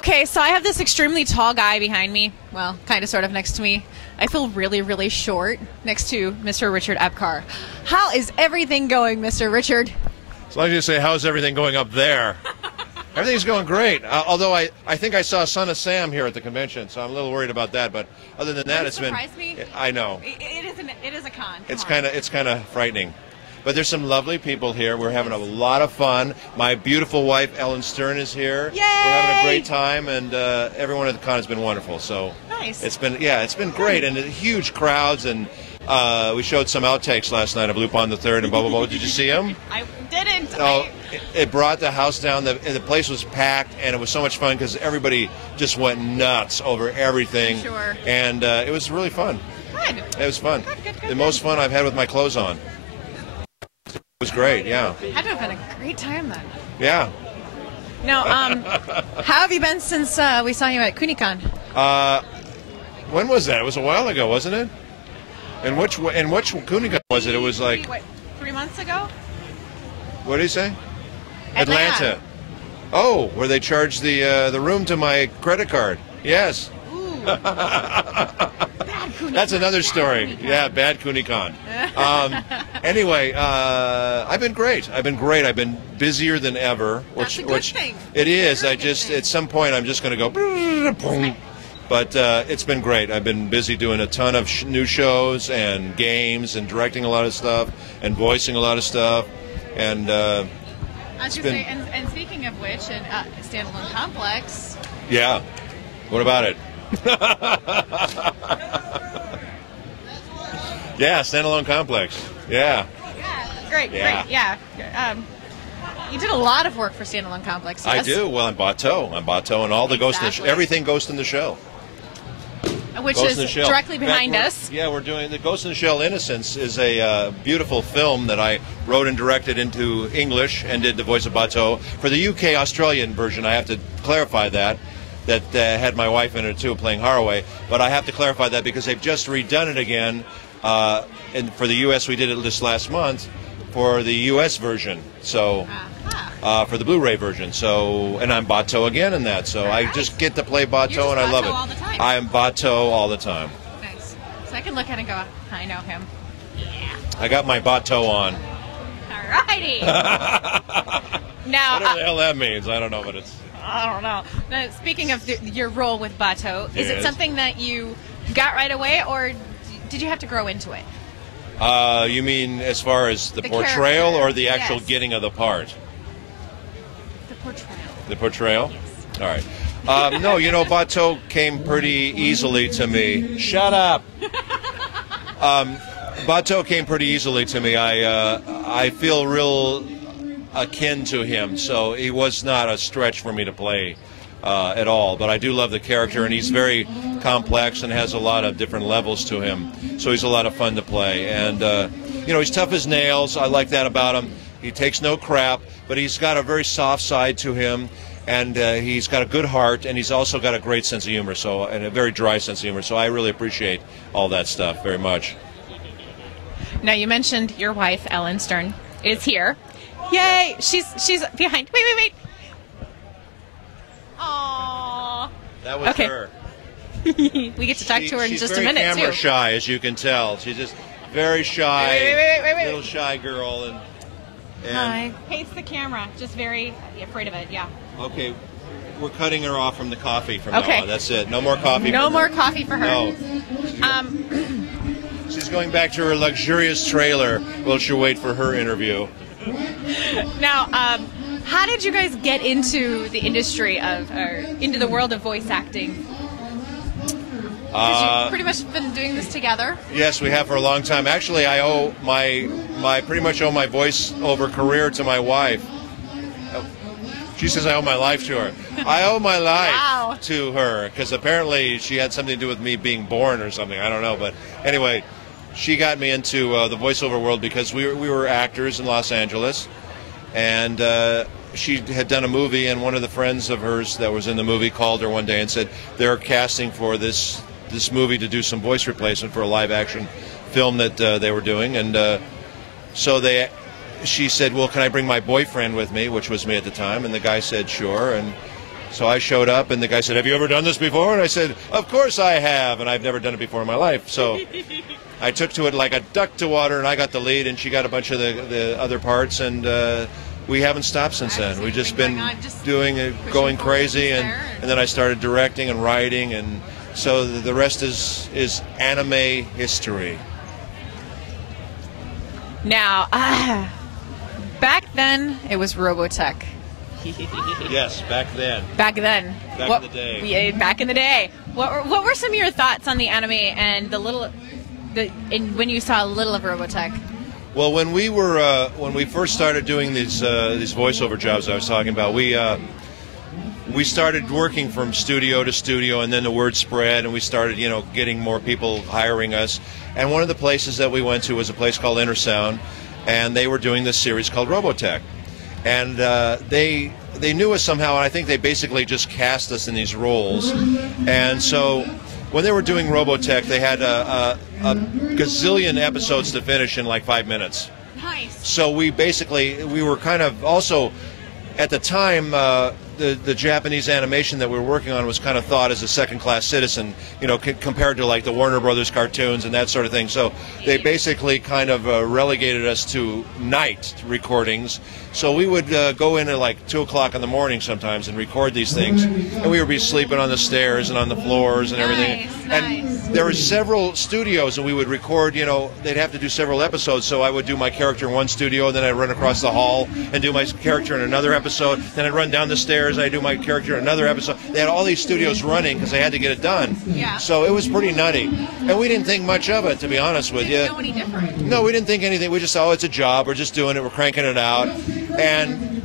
Okay, so I have this extremely tall guy behind me. Well, kind of, sort of next to me. I feel really, really short next to Mr. Richard Epcar. How is everything going, Mr. Richard? As long as you say, how's everything going up there? Everything's going great. Although I think I saw Son of Sam here at the convention, so I'm a little worried about that. But other than that, it's been. Me? I know. It is a con. It's kind of frightening. But there's some lovely people here. We're having a lot of fun. My beautiful wife, Ellen Stern, is here. Yay! We're having a great time, and everyone at the con has been wonderful. So nice. It's been great, and huge crowds. And we showed some outtakes last night of Lupin the Third and blah blah blah. Did you see them? I didn't. Oh, it brought the house down. The place was packed, and it was so much fun because everybody just went nuts over everything. Sure. And it was really fun. Good. It was fun. Good, the most fun I've had with my clothes on. It was great, yeah. Had to have been a great time then. Yeah. Now, how have you been since we saw you at Kunikon? When was that? It was a while ago, wasn't it? And which Kunikon was it? It was like 3 months ago. What did he say? Atlanta. Oh, where they charged the room to my credit card. Yes. Ooh. That's another story. Yeah, bad Kunikon. Anyway, I've been great. I've been busier than ever. That's a good thing. It is. At some point, I'm just going to go. But it's been great. I've been busy doing a ton of new shows and games and directing a lot of stuff and voicing a lot of stuff. And and speaking of which, and Standalone Complex. Yeah. What about it? Yeah, Standalone Complex. Yeah. Yeah, great. Yeah. You did a lot of work for Standalone Complex. Yes? I do. Well, I'm Bato, and all the Ghost in the everything Ghost in the Shell. Which Ghost is directly behind us. Yeah, we're doing the Ghost in the Shell Innocence is a beautiful film that I wrote and directed into English and did the voice of Bato. For the UK Australian version, I have to clarify that had my wife in it too, playing Haraway. But I have to clarify that because they've just redone it again. And for the U.S., we did it this last month for the U.S. version. So for the Blu-ray version. So, and I'm Bato again in that. So I just get to play Bato, and I love it. All the time. I am Bato all the time. Nice. So I can look at it and go, I know him. Yeah. I got my Bato on. Alrighty. Now, whatever the hell that means, I don't know, but it's. I don't know. Now, speaking of your role with Bato, is it something that you got right away, or did you have to grow into it? You mean as far as the portrayal or the actual getting of the part? The portrayal. The portrayal? Yes. All right. No, Bato came pretty easily to me. Shut up. Bato came pretty easily to me. I feel real akin to him, so he was not a stretch for me to play at all. But I do love the character, and he's very complex and has a lot of different levels to him. So he's a lot of fun to play. And, he's tough as nails. I like that about him. He takes no crap, but he's got a very soft side to him. And he's got a good heart, and he's also got a great sense of humor, and a very dry sense of humor. So I really appreciate all that stuff very much. Now, you mentioned your wife, Ellen Stern, is here. Yay! She's behind. Wait. Aww. That was her. We get to talk to her in just a minute, too. She's very camera shy, as you can tell. She's just very shy, wait. little shy girl. And hi. Hates the camera. Just very afraid of it, yeah. Okay. We're cutting her off from the coffee from now on. That's it. No more coffee. No more coffee for her. No. She's going back to her luxurious trailer while she'll wait for her interview. Now, how did you guys get into the industry into the world of voice acting? Because you've pretty much been doing this together. Yes, we have for a long time. Actually, I owe pretty much owe my voiceover career to my wife. She says I owe my life to her. I owe my life to her because apparently she had something to do with me being born or something. I don't know, but anyway. She got me into the voiceover world because we were actors in Los Angeles, and she had done a movie, and one of the friends of hers that was in the movie called her one day and said they're casting for this movie to do some voice replacement for a live-action film that they were doing, and so she said, well, can I bring my boyfriend with me, which was me at the time, and the guy said sure, and So I showed up, and the guy said, "Have you ever done this before?" And I said, "Of course I have, and I've never done it before in my life." So I took to it like a duck to water, and I got the lead, and she got a bunch of the other parts, and we haven't stopped since then. We've just been doing it, going crazy, and then I started directing and writing, and so the rest is anime history. Now, back then, it was Robotech. Yes, back then. Back then. Back in the day. Yeah, back in the day. What were some of your thoughts on the anime and when you saw a little of Robotech? Well, when we first started doing these voiceover jobs I was talking about, we started working from studio to studio, and then the word spread, and we started, getting more people hiring us. And one of the places that we went to was a place called Intersound, and they were doing this series called Robotech. And they knew us somehow, and I think they basically just cast us in these roles. And so when they were doing Robotech, they had a gazillion episodes to finish in like 5 minutes. Nice. So we were kind of also, at the time, the Japanese animation that we were working on was kind of thought as a second-class citizen, compared to like the Warner Brothers cartoons and that sort of thing. So they basically kind of relegated us to night recordings. So we would go in at like 2 o'clock in the morning sometimes and record these things, and we would be sleeping on the stairs and on the floors and everything. And there were several studios, and we would record. They'd have to do several episodes. So I would do my character in one studio, then I'd run across the hall and do my character in another episode. Then I'd run down the stairs and I'd do my character in another episode. They had all these studios running because they had to get it done. Yeah. So it was pretty nutty, and we didn't think much of it, to be honest with you. Didn't know any different. No, we didn't think anything. We just thought, oh, it's a job. We're just doing it. We're cranking it out. And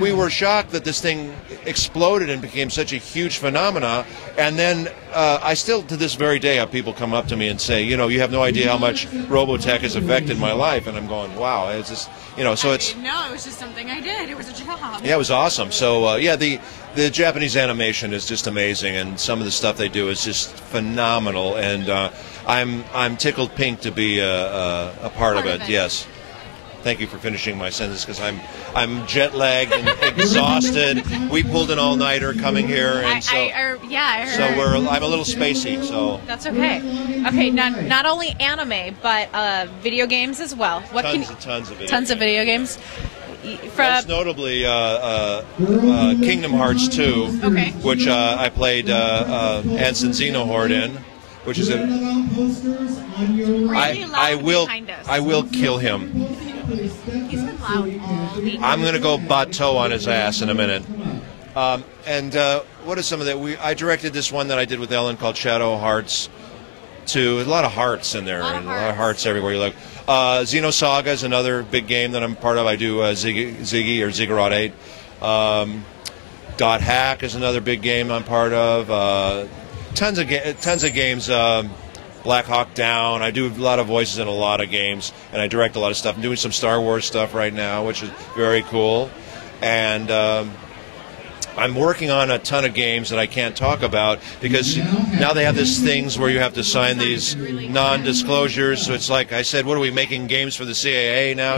we were shocked that this thing exploded and became such a huge phenomena. And then I still, to this very day, have people come up to me and say, you have no idea how much Robotech has affected my life. And I'm going, wow, it's just, so it's... No, it was just something I did. It was a job. Yeah, it was awesome. So, the Japanese animation is just amazing, and some of the stuff they do is just phenomenal. And I'm tickled pink to be a part of it. Yes. Thank you for finishing my sentence, because I'm jet lagged and exhausted. We pulled an all-nighter coming here, and I heard. So I'm a little spacey. So that's okay. Okay, not only anime, but video games as well. Tons of video games. Most notably, Kingdom Hearts 2, okay, which I played Anson Xenohord in, which is I will kill him. He's been loud all week. I'm going to go Bato on his ass in a minute. And what is some of that? I directed this one that I did with Ellen called Shadow Hearts 2. There's a lot of hearts in there, and a lot of hearts everywhere you look. Xenosaga is another big game that I'm part of. I do Ziggy or Ziggurat 8. Dot Hack is another big game I'm part of. Tons of games. Black Hawk Down. I do a lot of voices in a lot of games, and I direct a lot of stuff. I'm doing some Star Wars stuff right now, which is very cool. And I'm working on a ton of games that I can't talk about, because now they have these things where you have to sign these non-disclosures. So it's like I said, what are we making games for the CAA now?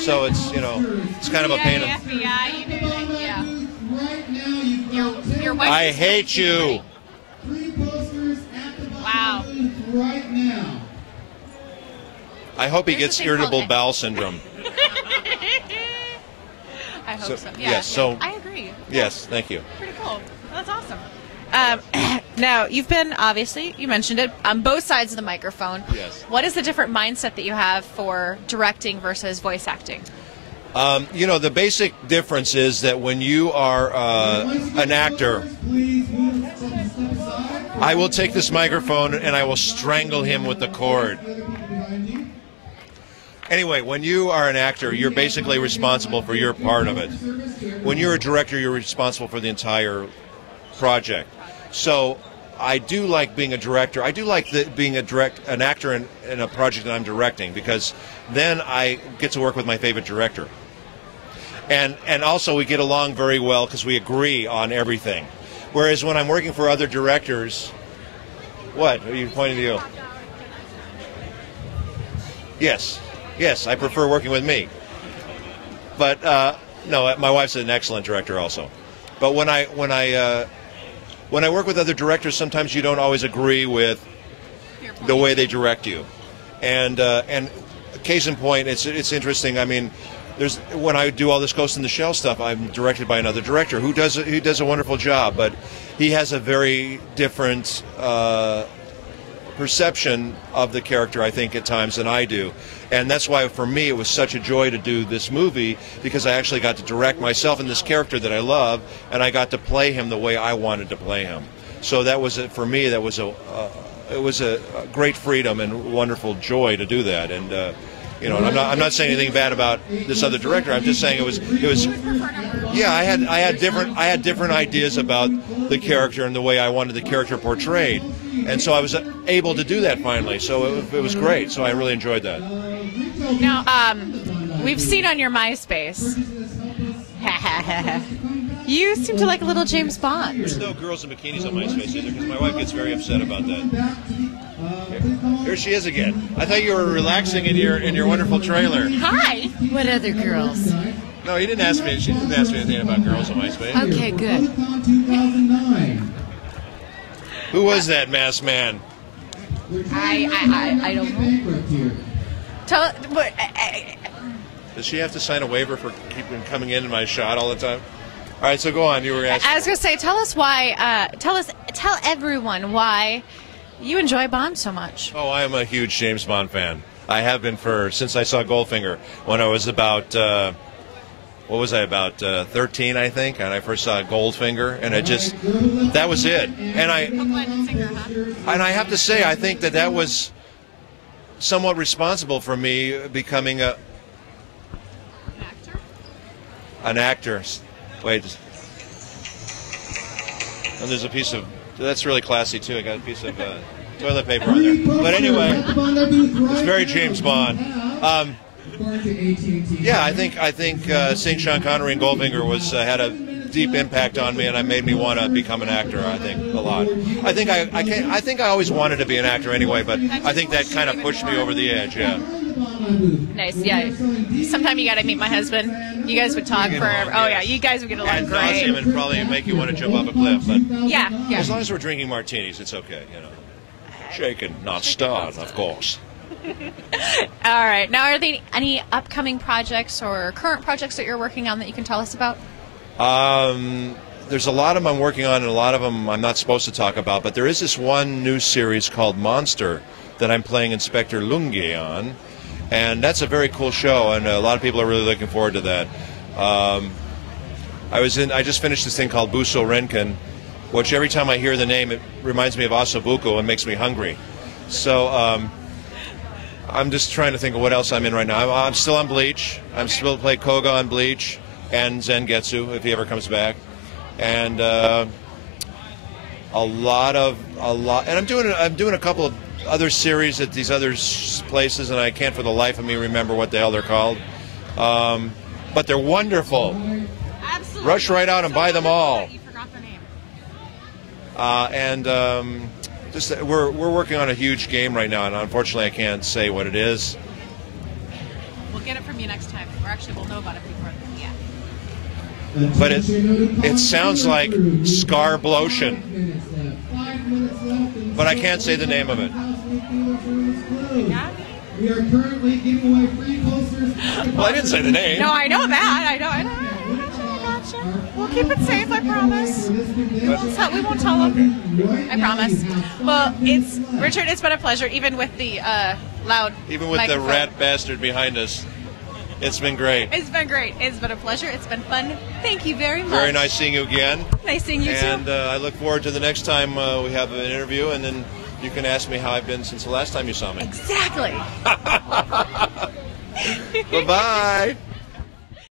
So it's it's kind of a pain. FBI, yeah. Your wife I hate you. Wow. Right now. I hope he gets irritable bowel syndrome. I hope so. Yeah, yes, so I agree. Yes, thank you. Pretty cool. That's awesome. Now, you've been, obviously, you mentioned it, on both sides of the microphone. Yes. What is the different mindset that you have for directing versus voice acting? The basic difference is that when you are an actor, I will take this microphone and I will strangle him with the cord. Anyway, when you are an actor, you're basically responsible for your part of it. When you're a director, you're responsible for the entire project. So I do like being a director. I do like being an actor in a project that I'm directing, because then I get to work with my favorite director. And also we get along very well because we agree on everything. Whereas when I'm working for other directors, what? Are you pointing to you? Yes, I prefer working with me. But no, my wife's an excellent director also. But when I work with other directors, sometimes you don't always agree with the way they direct you. And case in point, it's interesting. I mean, when I do all this Ghost in the Shell stuff, I'm directed by another director who does a wonderful job, but he has a very different perception of the character, I think, at times than I do. And that's why, for me, it was such a joy to do this movie, because I actually got to direct myself in this character that I love, and I got to play him the way I wanted to play him. So that was, for me, that was it was a great freedom and wonderful joy to do that. And you know, and I'm not saying anything bad about this other director. I'm just saying it was. Yeah, I had different ideas about the character and the way I wanted the character portrayed, and so I was able to do that finally. So it was great. So I really enjoyed that. Now, we've seen on your MySpace. You seem to like a little James Bond. There's no girls in bikinis on MySpace either, because my wife gets very upset about that. Here she is again. I thought you were relaxing in your wonderful trailer. Hi. What other girls? No, he didn't ask me. She didn't ask me anything about girls on MySpace. Okay, good. Who was that masked man? I don't know. Tell what. Does she have to sign a waiver for keeping coming in my shot all the time? All right, so go on. You were asking. I was going to say, tell us why. Tell everyone why you enjoy Bond so much. Oh, I am a huge James Bond fan. I have been since I saw Goldfinger when I was about. What was I, about 13, I think, and I first saw Goldfinger, and that was it. And I have to say, I think that was somewhat responsible for me becoming an actor. Wait. And there's a piece of, that's really classy too. I got a piece of toilet paper on there. But anyway, it's very James Bond. Yeah, I think seeing Sean Connery in Goldfinger had a deep impact on me, and it made me want to become an actor. I think a lot. I think I always wanted to be an actor anyway, but I think that kind of pushed me over the edge. Yeah. Nice. Yeah. Sometime you got to meet my husband. You guys would talk forever. Oh yeah, you guys would get along great. And probably make you want to jump off a cliff. But yeah. As long as we're drinking martinis, it's okay. You know, shaken, not stirred, of course. All right. Now, are there any upcoming projects or current projects that you're working on that you can tell us about? There's a lot of them I'm working on, and a lot of them I'm not supposed to talk about. But there is this one new series called Monster that I'm playing Inspector Lungi on, and that's a very cool show, and a lot of people are really looking forward to that. I just finished this thing called Buso Renken, which every time I hear the name, it reminds me of Asabuco and makes me hungry. So. I'm just trying to think of what else I'm in right now. I'm still on Bleach. I'm still playing Koga on Bleach and Zengetsu if he ever comes back, and a lot. And I'm doing a couple of other series at these other places, and I can't for the life of me remember what the hell they're called. But they're wonderful. Absolutely. Rush right out and buy them all. You forgot their name. We're working on a huge game right now, and unfortunately I can't say what it is. We'll get it from you next time, or actually we'll know about it before. Yeah. But it sounds like Scar Blotion, but I can't say the name of it. We are currently giving away free posters. Well, I didn't say the name. No, I know that. I know. Gotcha. We'll keep it safe, I promise. We won't tell them. I promise. Well, Richard, it's been a pleasure, even with the loud Even with microphone. the rat bastard behind us. It's been great. It's been great. It's been a pleasure. It's been fun. Thank you very much. Very nice seeing you again. Nice seeing you And too. I look forward to the next time we have an interview, and then you can ask me how I've been since the last time you saw me. Exactly. Bye-bye.